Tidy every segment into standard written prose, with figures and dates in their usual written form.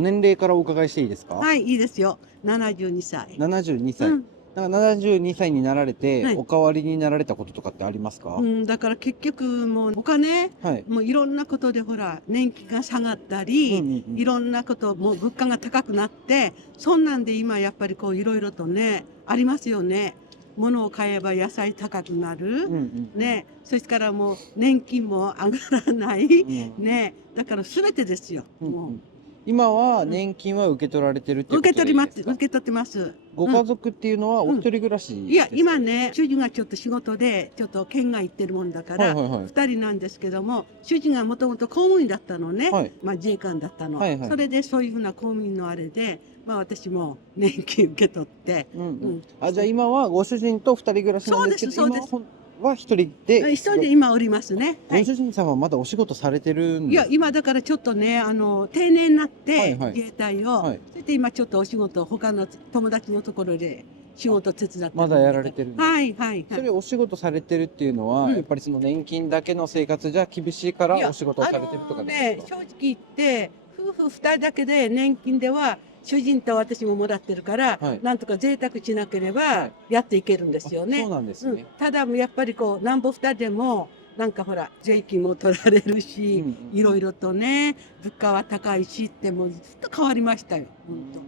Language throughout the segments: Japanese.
ご年齢からお伺いしていいですか？はい、いいですよ。72歳。72歳。うん。なんか72歳になられて、はい。お変わりになられたこととかってありますか？だから結局もうお金、はい。もういろんなことでほら、年金が下がったうんり、うんうん。いろんなこと、もう物価が高くなって、そんなんで今やっぱりこういろいろとね、ありますよね。物を買えば野菜高くなる。うんうんうん。ね。そしたらもう年金も上がらない。うん。ね。だから全てですよ。もう。うんうん。今はうん。年金は受け取られてるっていうこと受け取ります。でいいですか？受け取ってます。ご家うん。族っていうのはおうん。一人暮らいや、しですか？今ね、主人がちょっと仕事で、ちょっと県外行ってるもんだから、はいはいはい。2人なんですけども、主人がもともと公務員だったのね。はい。まあ自衛官だったの。はいはい。それでそういうふうな公務員のあれで、まあ私も年金受け取って、うんうん。うん。あ、じゃあ今はご主人と二人暮らしなんそうです、ですけど、そうです。は一人で、一人で今おりますね。はごい。主人さんはまだお仕事されてるんいや、ですか？今だからちょっとね、定年になってはいはい。自衛隊を、はい。それで今ちょっとお仕事、他の友達のところで仕あ、事手伝ってまだやらるもんだから。れてるんです。はいはいはい。それお仕事されてるっていうのは、やっうん。ぱりその年金だけの生活じゃ厳しいからいや、お仕事をされてるとかなんですか？正直言って、夫婦2人だけで年金では、主人と私ももらってるから、はい。なんとか贅沢しなければはい。やっていけるんであ、すよね。そうなんですうん。ね。ただ、やっぱりこう、なんぼ2人でも、なんかほら、税金も取られるうんうし、ん。いろいろとね、物価は高いしって、もうずっと変わりましたよ、うーほんと。ん。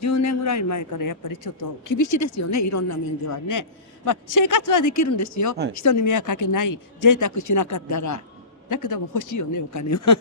10年ぐらい前からやっぱりちょっと厳しいですよね、いろんな面ではね。まあ、生活はできるんですよ。はい。人に迷惑かけない、贅沢しなかっうんうんうん。たら。だけども欲しいよね、お金は。なんか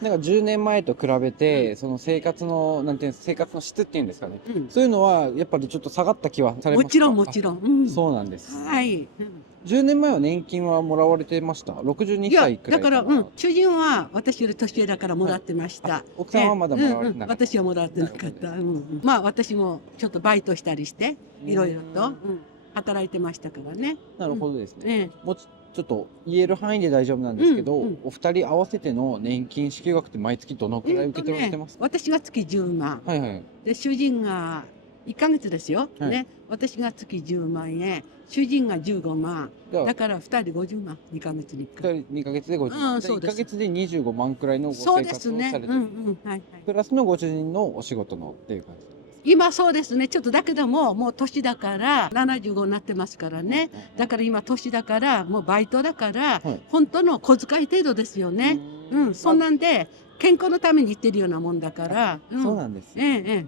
10年前と比べうん。て、その生活の、なんていうんです、生活の質っていうんですかね。うん。そういうのはやっぱりちょっと下がった気はされもちろんますか？あ、もちろん。うん。そうなんですね。はい。うん。10年前は年金はもらわれてました？62いや、歳くらだから、いから。主人は私より年上だからもはい。らってましあ、た。奥さんはまだもらわれてなかった。私はもらってななるほどです。かった。まあ、私もちょっとバイトしたりして、ういろいろと、ーん。働いてましたからね。なるうん。ほどですね。ええ。ちょっと言える範囲で大丈夫なんですけど、お二人合わせての年金支給額って毎月どのくらい受け取られてます？私が月10万。はいはい。で、主人が1ヶ月ですよ。はい。ね。私が月10万円、主人が15万。じゃあ、だから2人で50万、2ヶ月に1回。2人2ヶ月で50万。じゃあ1そうです。ヶ月で25万くらいのごそう生活をですね。されてる。はいはい。プラスのご主人のお仕事のっていう感じなんですか？今そうですね。ちょっとだけども、もう年だから、75になってますからうんうんね。だから今年だから、もうバイトだから、うん。はい。本当の小遣い程度ですようね。ーん。そんなんで、健康のために言ってるようなもんだかあ、ら、そうなんですね。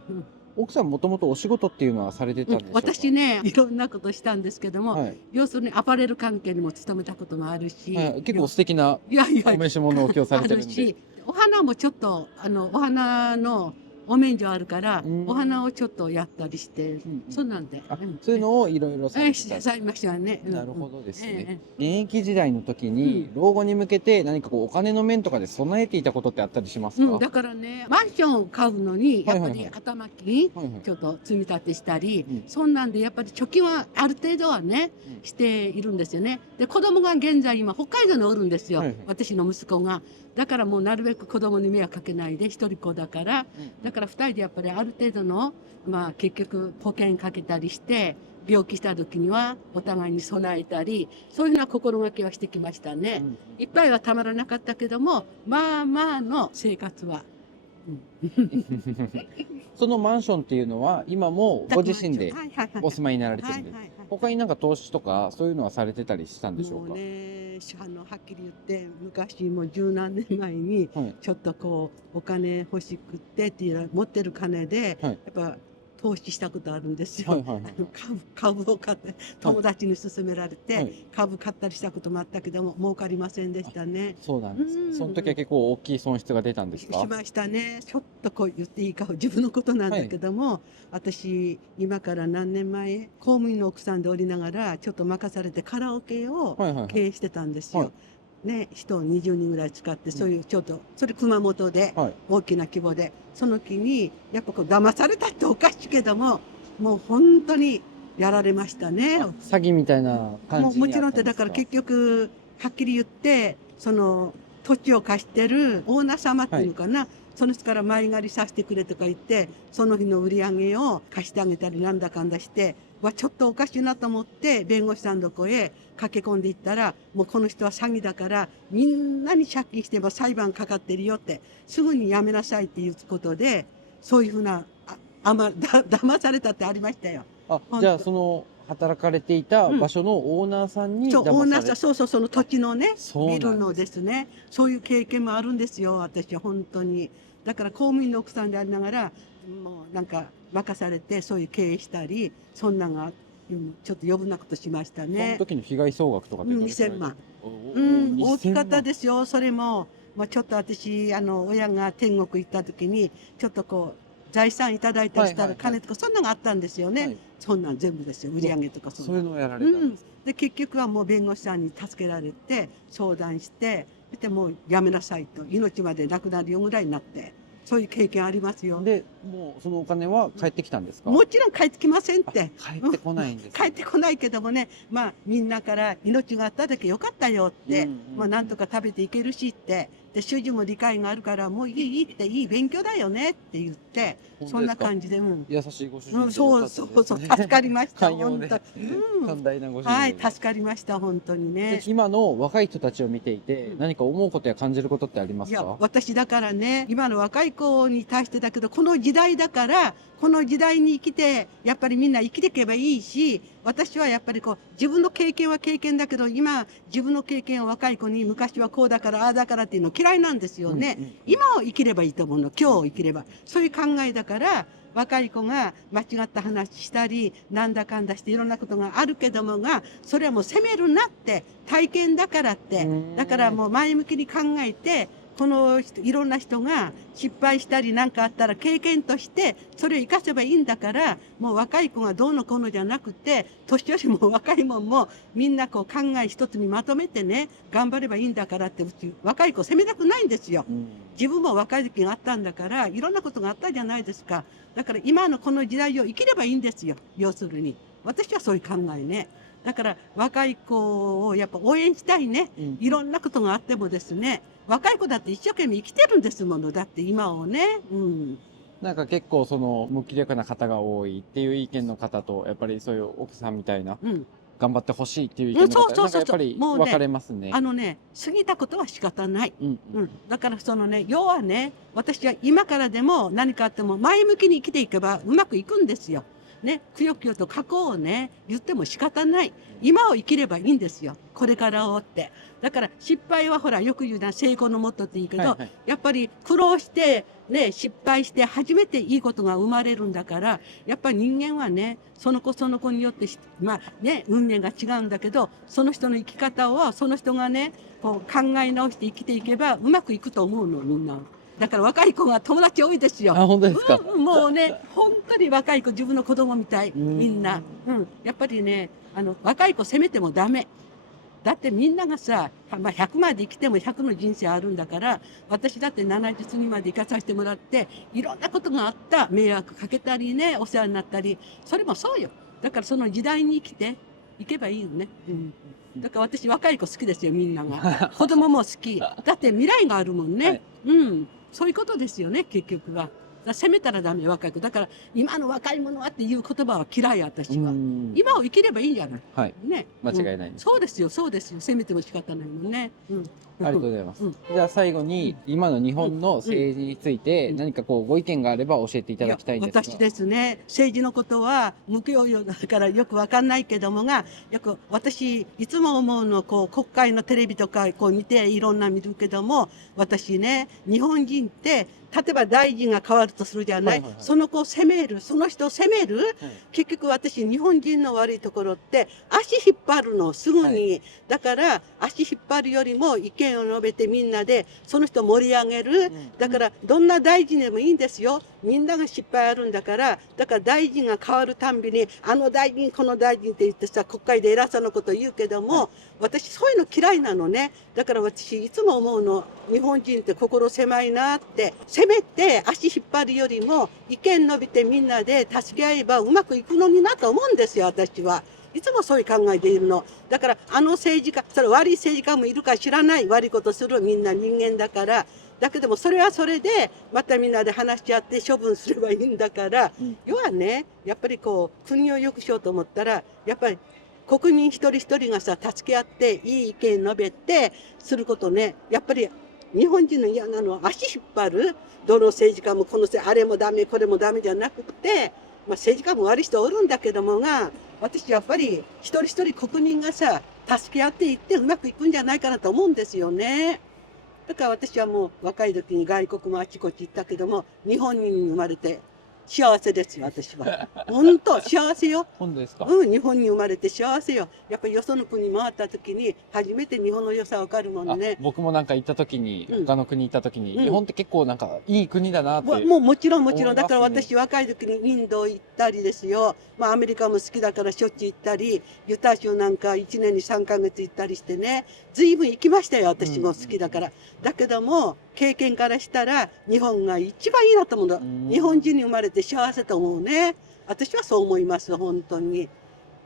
奥さんもともとお仕事っていうのはされてたんでしょうか？私ね、いろんなことしたんですけども、はい。要するにアパレル関係にも勤めたこともあるし、はい、結構素敵ないやいや、お召し物を今日さあれてるんで。るし、お花もちょっと、お花のお免状あるからう、ーお花ん。をちょっとやったりして、うんうん。そんなんで、あ、そういうのをいろいろされてた。されましたね。なるほどですね。ええ。現役時代の時うに、ん。老後に向けて何かこうお金の面とかで備えていたことってあったりしますか？だからね、マンションを買うのに、やっぱりはいはいはい。頭金、はいはい。ちょっと積み立てしたり、うん。そんなんでやっぱり貯金はある程度はね、うん。しているんですよね。で、子供が現在今、北海道におるんですよ。はいはい。私の息子が。だからもうなるべく子供に迷惑かけないで、一人っ子だから、うんうん。だから二人でやっぱりある程度の、まあ結局保険かけたりして、病気した時にはお互いに備えたり、そういうふうな心がけはしてきましたね。うんうん。いっぱいはたまらなかったけども、まあまあの生活は。そのマンションっていうのは、今もご自身ではいはいはい。お住まいになられてるんです。はいはいはい。他になんか投資とか、そういうのはされてたりしたんでしょうもうか？ね、はっきり言って、昔もう十何年前に、はい。ちょっとこう、お金欲しくってっていうのは持ってる金で、はい。やっぱ投資したことあるんですよ。はいはいはいはい。株を買って、はい。友達に勧められはて、い。株買ったりしたこともあったけども、儲かりませんでしあ、たね。そうなんうですね。その時はん。結構大きい損失が出たんですか？しましたね。ちょっとこう言っていいか、自分のことなんだはい。けども、私、今から何年前、公務員の奥さんでおりながら、ちょっと任されてカラオケをはいはいはい。経営してたんですはい。よ。ね、人を20人ぐらい使って、うん。そういうちょっと、それ熊本で、はい。大きな規模で、その時に、やっぱこう騙されたっておかしいけども、もう本当にやられましたね。あ、詐欺みたいな感じにあっもちろんって、たんですか？だから結局、はっきり言って、その、土地を貸してるオーナー様ってはい。いうのかな、その人から前借りさせてくれとか言って、その日の売り上げを貸してあげたりなんだかんだして、ちょっとおかしいなと思って、弁護士さんのとこへ駆け込んでいったら、もうこの人は詐欺だから、みんなに借金してば裁判かかってるよって、すぐにやめなさいっていうことで、そういうふうな、騙されたってありましたよ。あ、ほんじゃあと。その働かれていた場所のオーナーさんにそう、オー騙されナーさん、そうそう、その土地のね、そうビルのなんです。ですね、そういう経験もあるんですよ、私は本当に。だから公務員の奥さんでありながら、もうなんか任されて、そういう経営したり、そんなんが、ちょっと余分なことしましたそのね。時の被害総額とかってどれくらい2000万。大き2000かった万。ですよ、それも。まあ、ちょっと私、親が天国行った時に、ちょっとこう、財産いただいたりしたら金とか、そんなのがあったんですよね。はい。そんなん全部ですよ、売り上げとかそんなの。そういうのをやられたんですか。で、結局はもう弁護士さんに助けられて、相談して、で、もうやめなさいと、命までなくなるよぐらいになって、そういう経験ありますよ。で、もうそのお金は返ってきたんですか？もちろん帰ってきませんっあ、て。返ってこないんですね。帰ってこないけどもね、まあみんなから命があっただけよかったよって、まあなんとか食べていけるしって、で、主人も理解があるからもういいっていい勉強だよねって言って、そんな感じで、優しいご主人でよそうかったですね。そうそう、助かりました、寛容で本当。寛大なご主人はい、で。助かりました、本当にでね。今の若い人たちを見ていて、何か思うことや感じることってありまいや、すか？私だからね、今の若い子に対してだけど、この時代だから、この時代に生きて、やっぱりみんな生きていけばいいし、私はやっぱりこう、自分の経験は経験だけど、今、自分の経験を若い子に、昔はこうだから、ああだからっていうの嫌いなんですよね。今を生きればいいと思うの、今日を生きれば。そういう考えだから、若い子が間違った話したり、なんだかんだしていろんなことがあるけどもが、それはもう責めるなって、体験だからって。だからもう前向きに考えて、この人いろんな人が失敗したりなんかあったら経験としてそれを生かせばいいんだから、もう若い子がどうのこうのじゃなくて、年寄りも若いもんもみんなこう考え一つにまとめてね、頑張ればいいんだからって、うち若い子責めたくないんですよ。自分も若い時があったんだから、いろんなことがあったじゃないですか。だから今のこの時代を生きればいいんですよ。要するに。私はそういう考えね。だから若い子をやっぱ応援したいね。いろんなことがあってもですね。若い子だって一生懸命生きてるんですもの。だって今をね。なんか結構その無気力な方が多いっていう意見の方と、やっぱりそういう奥さんみたいな、頑張ってほしいっていう意見の方、なんかやっぱり分かれますね。過ぎたことは仕方ない。だからそのね、要はね、私は今からでも何かあっても前向きに生きていけばうまくいくんですよ。ね、くよくよと過去をね、言っても仕方ない。今を生きればいいんですよ。これからをって。だから失敗はほら、よく言うのは成功のもとって言うけど、やっぱり苦労して、ね、失敗して初めていいことが生まれるんだから、やっぱり人間はね、その子その子によって、まあね、運命が違うんだけど、その人の生き方を、その人がね、こう考え直して生きていけばうまくいくと思うの、みんな。だから若い子が友達多いですよ。あ、本当ですか。もうね、本当に若い子、自分の子供みたい、みんな。やっぱりね、若い子責めてもダメ。だってみんながさ、まあ、100まで生きても100の人生あるんだから、私だって70過ぎまで生かさせてもらって、いろんなことがあった。迷惑かけたりね、お世話になったり。それもそうよ。だからその時代に生きていけばいいよね。だから私若い子好きですよ、みんなが。子供も好き。だって未来があるもんね。そういうことですよね、結局は。責めたらダメ、若い子。だから、今の若い者はっていう言葉は嫌い、私は。今を生きればいいんじゃない。はい。ね。間違いないです。そうですよ、そうですよ。責めても仕方ないもんね。ありがとうございます。じゃあ最後に、今の日本の政治について何かこうご意見があれば教えていただきたいんですが。私ですね、政治のことは無教養だからよくわかんないけどもが、よく私いつも思うの、こう国会のテレビとかこう見ていろんな見るけども、私ね、日本人って例えば大臣が変わるとするじゃない。その子を責める、その人を責める。結局私日本人の悪いところって足引っ張るの、すぐに。だから足引っ張るよりも意見を述べてみんなでその人を盛り上げる。だからどんな大臣でもいいんですよ。みんなが失敗あるんだから、だから大臣が変わるたんびに、あの大臣、この大臣って言ってさ、国会で偉さのことを言うけども、私そういうの嫌いなのね。だから私いつも思うの、日本人って心狭いなって、せめて足引っ張るよりも意見述べてみんなで助け合えばうまくいくのになと思うんですよ、私は。いつもそういう考えでいるの。だから政治家、それ悪い政治家もいるか知らない、悪いことするみんな人間だから、だけどもそれはそれでまたみんなで話し合って処分すればいいんだから、要はね、やっぱりこう国を良くしようと思ったら、やっぱり国民一人一人がさ、助け合っていい意見述べてすることね、やっぱり日本人の嫌なのは足引っ張る。どの政治家もあれもダメ、これもダメじゃなくて、まあ、政治家も悪い人おるんだけどもが、私やっぱり一人一人国民がさ、助け合っていってうまくいくんじゃないかなと思うんですよね。だから私はもう若い時に外国もあちこち行ったけども、日本に生まれて幸せですよ、私は。本当、幸せよ。本当ですか？うん、日本に生まれて幸せよ。やっぱりよその国回った時に、初めて日本の良さわかるもんね。僕もなんか行った時に、うん他の国行った時に、うん日本って結構なんかいい国だなって。もうもちろんもちろん。思いますねだから私若い時にインド行ったりですよ。まあアメリカも好きだからしょっちゅう行ったり、ユタ州なんか1年に3ヶ月行ったりしてね。随分行きましたよ、私も好きだから。だけども、経験からしたら日本が一番いいなと思うの。日本人に生まれて幸せと思うね。私はそう思います、本当に。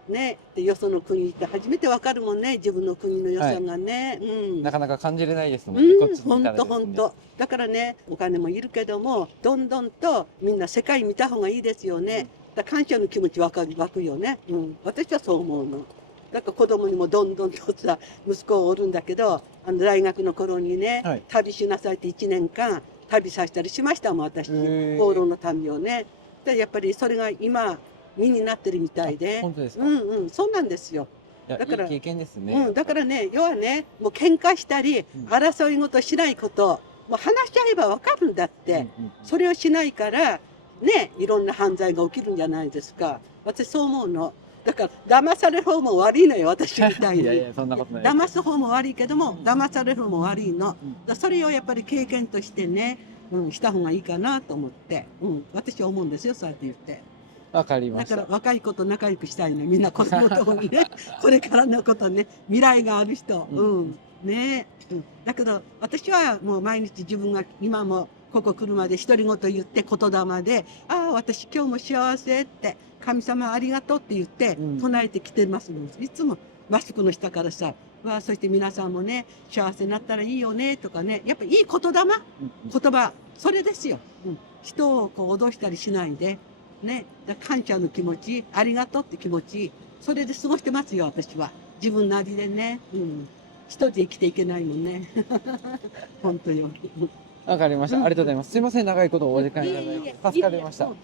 ね。で、よその国行って初めてわかるもんね、自分の国の良さがね。うん。なかなか感じれないですもんね、こっちにいほんたらですね。とほんと。だからね、お金もいるけども、どんどんとみんな世界見た方がいいですよね。だから感謝の気持ち湧くよね。うん。私はそう思うの。だから子供にもどんどんとさ、息子おるんだけど、大学の頃にね、はい旅しなさいって1年間旅させたりしましたもん、私。放浪の旅をね。で、やっぱりそれが今、身になってるみたいで。本当ですか？うんうん、そうなんですよ。いや、だからいい経験ですね。うん、だからね、要はね、もう喧嘩したり、争い事しないこと、もう話し合えばわかるんだって、それをしないから、ね、いろんな犯罪が起きるんじゃないですか。私そう思うの。だから、騙される方も悪いのよ、私みたいに。いやいや、そんなことないです。騙す方も悪いけども、騙される方も悪いの。それをやっぱり経験としてね、した方がいいかなと思って、私は思うんですよ、そうやって言って。わかりました。だから若い子と仲良くしたいね。みんな子供とにね。これからのことね。未来がある人。ねだけど、私はもう毎日自分が今もここ来るまで独り言言って言霊で、ああ、私今日も幸せって、神様ありがとうって言って唱えてきてますの。いつもマスクの下からさ、そして皆さんもね、幸せになったらいいよねとかね。やっぱいい言霊、言葉、それですよ。人をこう脅したりしないで。ね、感謝の気持ち、ありがとうって気持ち、それで過ごしてますよ、私は。自分なりでね。一人で生きていけないもんね。本当よ。わかりました。ありがとうございます。すいません、長いことお時間いただいて。助かりました。